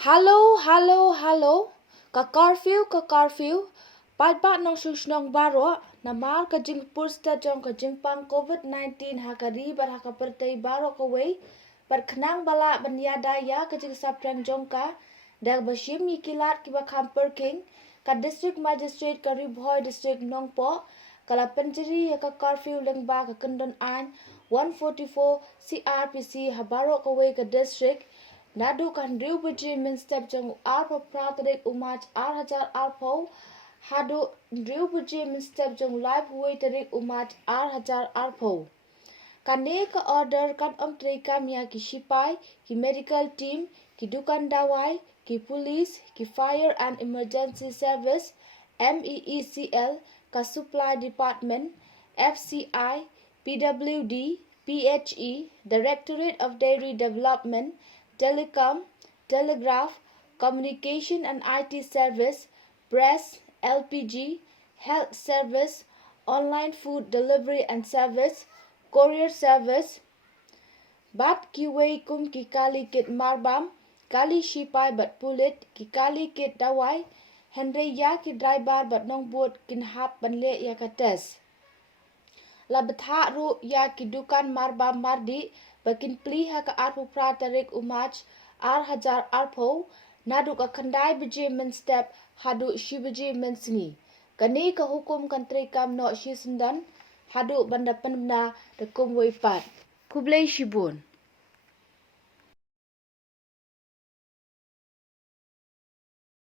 Halo. Ka curfew. Pat nong susnong baro. Namar ka jing pursta jong ka jing pang COVID-19 hakari bar hakapertay baro kaway. Bar kenang bala banyadaya ka jing saprang jong ka. Dag basyim yikilat kiba kamper king. Ka district magistrate ka ribhoy district nong po. Kala penjeri ka curfew lengba ka kendon an 144 CRPC habaro kaway ka district. Nadu kan riu buji min step jang arpo pratarik umaj hajar arpo. Hadu riu buji min step jang live huay tarik umaj hajar arpo. Kane ka order kan omtri kamya ki sipai, ki medical team, ki dukan dawai, ki police, ki fire and emergency service, MEECL, ka supply department, FCI, PWD, PHE, Directorate of Dairy Development, Telecom, Telegraph, Communication and IT Service, Press, LPG, Health Service, Online Food Delivery and Service, Courier Service, Bat kiway kum ki kali kit marbam, kali shipai bat pulit, ki kali kit dawai, Henry ya ki driver bat nong buat kin hap banle ya kates. Labatha ru ya ki dukan marbam mardi, bakin pliha ka arpu pratarik umaj hajar arpo, nadu ka kandai beji men step hadu shibeji men sini. Kani ka hukum kantri kam no shisundan, hadu banda penna de kumway pat. Kublai shibun.